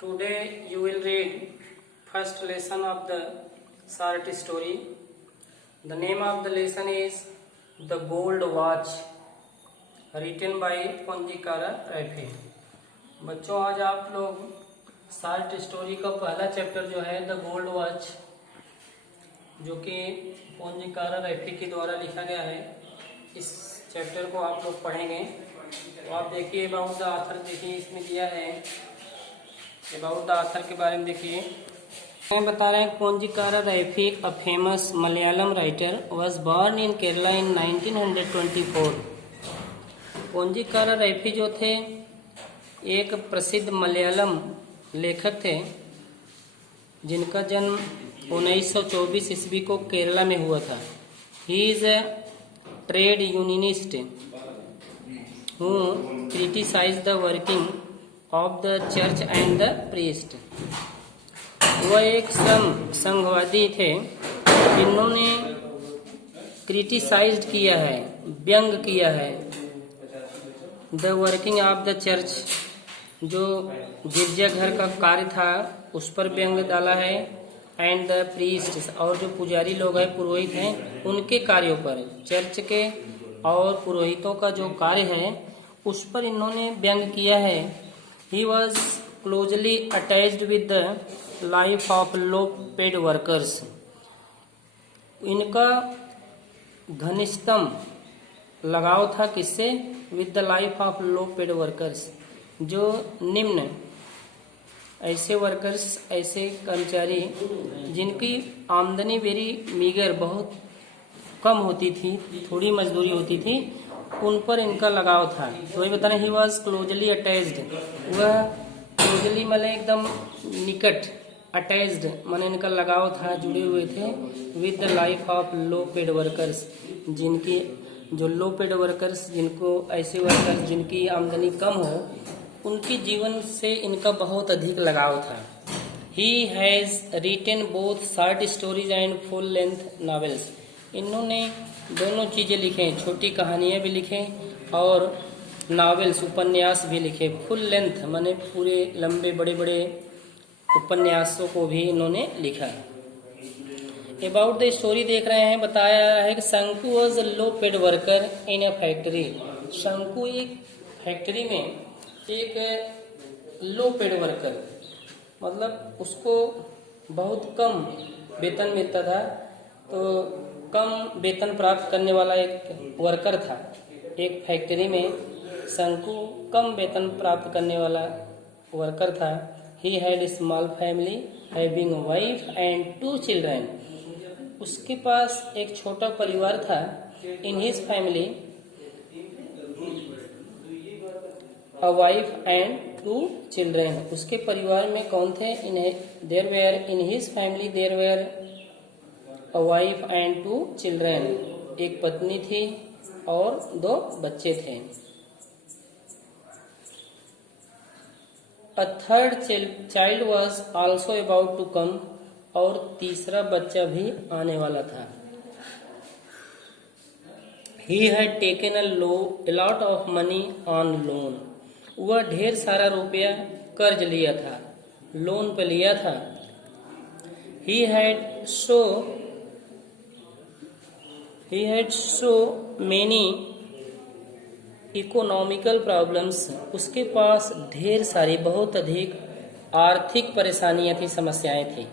Today you will read first lesson of the short story. The name of the lesson is The Gold Watch, written by पंजीकारा रैफी। बच्चों, आज आप लोग short story का पहला chapter जो है द गोल्ड वॉच, जो कि पंजीकारा रैफी के द्वारा लिखा गया है, इस चैप्टर को आप लोग पढ़ेंगे। तो आप देखिए अबाउट द ऑथर, देखिए इसमें दिया है अबाउट द ऑथर के बारे में। देखिए बता रहे हैं Punjikkara Rafi, a famous Malayalam writer, was born in Kerala in 1924। Punjikkara Rafi जो थे एक प्रसिद्ध मलयालम लेखक थे, जिनका जन्म 1924 ईस्वी को केरला में हुआ था। He is a trade unionist who criticise the working of the church and the priest. वह एक संघवादी थे जिन्होंने क्रिटिसाइज्ड किया है, व्यंग किया है, the working of the church, जो गिरजाघर का कार्य था उस पर व्यंग डाला है, एंड द प्रीस्ट, और जो पुजारी लोग हैं, पुरोहित हैं, उनके कार्यों पर, चर्च के और पुरोहितों का जो कार्य है उस पर इन्होंने व्यंग किया है। He was closely attached with the life of low paid workers. इनका घनिष्ठतम लगाव था किससे? With the life of low paid workers, जो निम्न ऐसे वर्कर्स, ऐसे कर्मचारी जिनकी आमदनी वेरी मीगर, बहुत कम होती थी, थोड़ी मजदूरी होती थी, उन पर इनका लगाव था। तो वही बता रहे, ही वॉज क्लोजली अटैच्ड। वह क्लोजली मतलब एकदम निकट, अटैच्ड माने इनका लगाव था, जुड़े हुए थे with the life of low paid workers, जिनकी जो लो पेड वर्कर्स, जिनको ऐसे वर्कर्स जिनकी आमदनी कम हो, उनके जीवन से इनका बहुत अधिक लगाव था। He has written both short stories and full length novels. इन्होंने दोनों चीजें लिखे, छोटी कहानियां भी लिखे और नॉवेल्स, उपन्यास भी लिखे। फुल लेंथ माने पूरे लंबे बड़े बड़े उपन्यासों को भी इन्होंने लिखा। अबाउट द स्टोरी देख रहे हैं, बताया है कि शंकु was low paid worker in A factory. शंकु एक फैक्ट्री में एक लो पेड वर्कर, मतलब उसको बहुत कम वेतन मिलता था, तो कम वेतन प्राप्त करने वाला एक वर्कर था। एक फैक्ट्री में शंकु कम वेतन प्राप्त करने वाला वर्कर था। He had a small family having wife and 2 children. उसके पास एक छोटा परिवार था। In his family a wife and 2 children. उसके परिवार में कौन थे? There were in his family there were a wife and 2 children. एक पत्नी थी और 2 बच्चे थे। A third child was also about to come. और तीसरा बच्चा भी आने वाला था। He had taken a lot of money on loan. वह ढेर सारा रुपया कर्ज लिया था, लोन पे लिया था। He had so many economical problems. उसके पास ढेर सारी, बहुत अधिक आर्थिक परेशानियां थी, समस्याएं थी।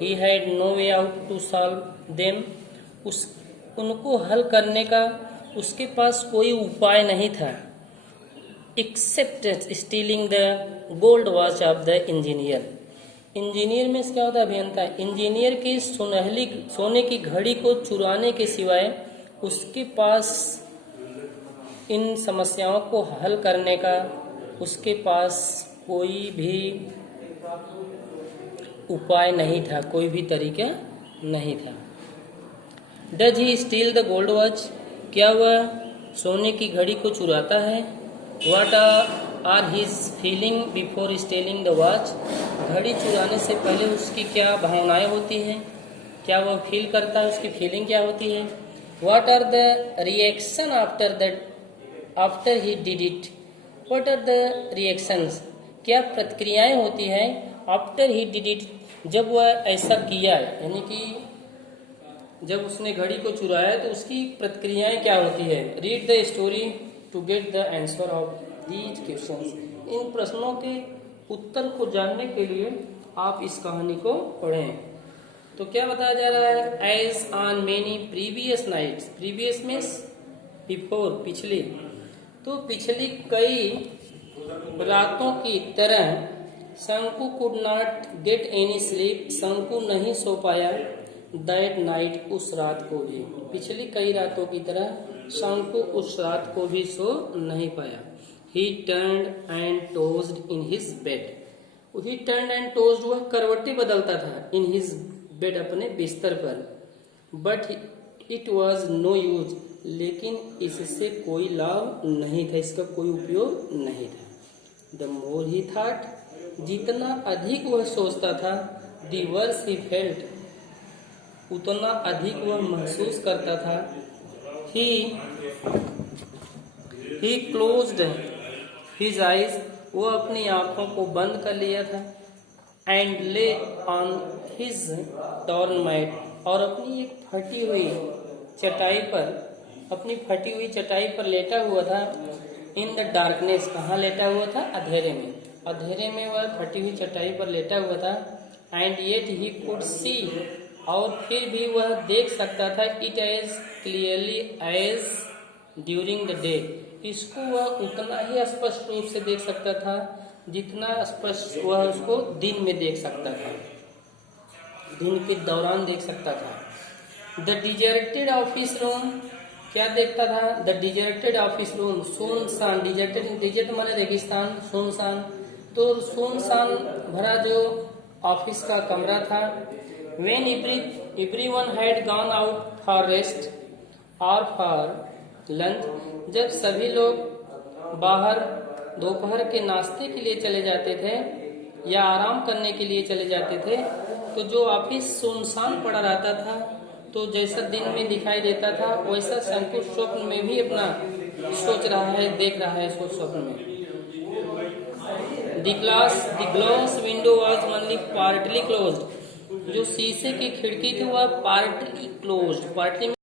He had no way out to solve them. उनको हल करने का उसके पास कोई उपाय नहीं था, except stealing the gold watch of the engineer. Engineer में क्या होता है? अभियंता। इंजीनियर की सोने की घड़ी को चुराने के सिवाय उसके पास इन समस्याओं को हल करने का उसके पास कोई भी उपाय नहीं था, कोई भी तरीका नहीं था। Does he steal the gold watch? क्या वह सोने की घड़ी को चुराता है? What are his feeling before stealing the watch? घड़ी चुराने से पहले उसकी क्या भावनाएं होती हैं? क्या वह फील करता है? उसकी फीलिंग क्या होती है? What are the reaction after he did it? What are the reactions? क्या प्रतिक्रियाएं होती हैं आफ्टर ही डिड इट, जब वह ऐसा किया, यानी कि जब उसने घड़ी को चुराया तो उसकी प्रतिक्रियाएं क्या होती है। Read the story to get the answer of these questions. इन प्रश्नों के उत्तर को जानने के लिए आप इस कहानी को पढ़ें। तो क्या बताया जा रहा है, as on many previous nights, previous means before, पिछली, तो पिछली कई रातों की तरह Shanku could not get any sleep, Shanku नहीं सो पाया दैट नाइट, उस रात को भी, पिछली कई रातों की तरह शंकु उस रात को भी सो नहीं पाया। He turned and tossed in his bed, he turned and tossed, वह करवटें बदलता था, इन हिज बेड, अपने बिस्तर पर, but it was no use, लेकिन इससे कोई लाभ नहीं था, इसका कोई उपयोग नहीं था। द मोर ही थॉट, जितना अधिक वह सोचता था, द वर्स ही फेल्ट, उतना अधिक वह महसूस करता था। ही क्लोज्ड हिज आइज, वो अपनी आंखों को बंद कर लिया था। एंड ले ऑन हिज टॉर्न मैट, और अपनी एक फटी हुई चटाई पर, अपनी फटी हुई चटाई पर लेटा हुआ था। इन द डार्कनेस, कहाँ लेटा हुआ था, अंधेरे में, अंधेरे में वह फटी हुई चटाई पर लेटा हुआ था। And yet he could see, और फिर भी वह देख सकता था, it as clearly as during the day, इसको वह उतना ही स्पष्ट रूप से देख सकता था जितना स्पष्ट वह उसको दिन में देख सकता था, दिन के दौरान देख सकता था। द डिजर्टेड ऑफिस रूम, क्या देखता था, द डिजर्टेड ऑफिस रूम, सुनसान, डिजर्टेड, डिजर्ट माने रेगिस्तान, सुनसान, तो सुनसान भरा जो ऑफिस का कमरा था। When everyone had gone out for rest or for lunch, जब सभी लोग बाहर दोपहर के नाश्ते के लिए चले जाते थे या आराम करने के लिए चले जाते थे, तो जो ऑफिस सुनसान पड़ा रहता था, तो जैसा दिन में दिखाई देता था वैसा शंकु स्वप्न में भी अपना सोच रहा है, देख रहा है सोच स्वप्न में। The glass window was only partly closed, जो शीशे की खिड़की थी वह पार्टली क्लोज्ड, पार्टली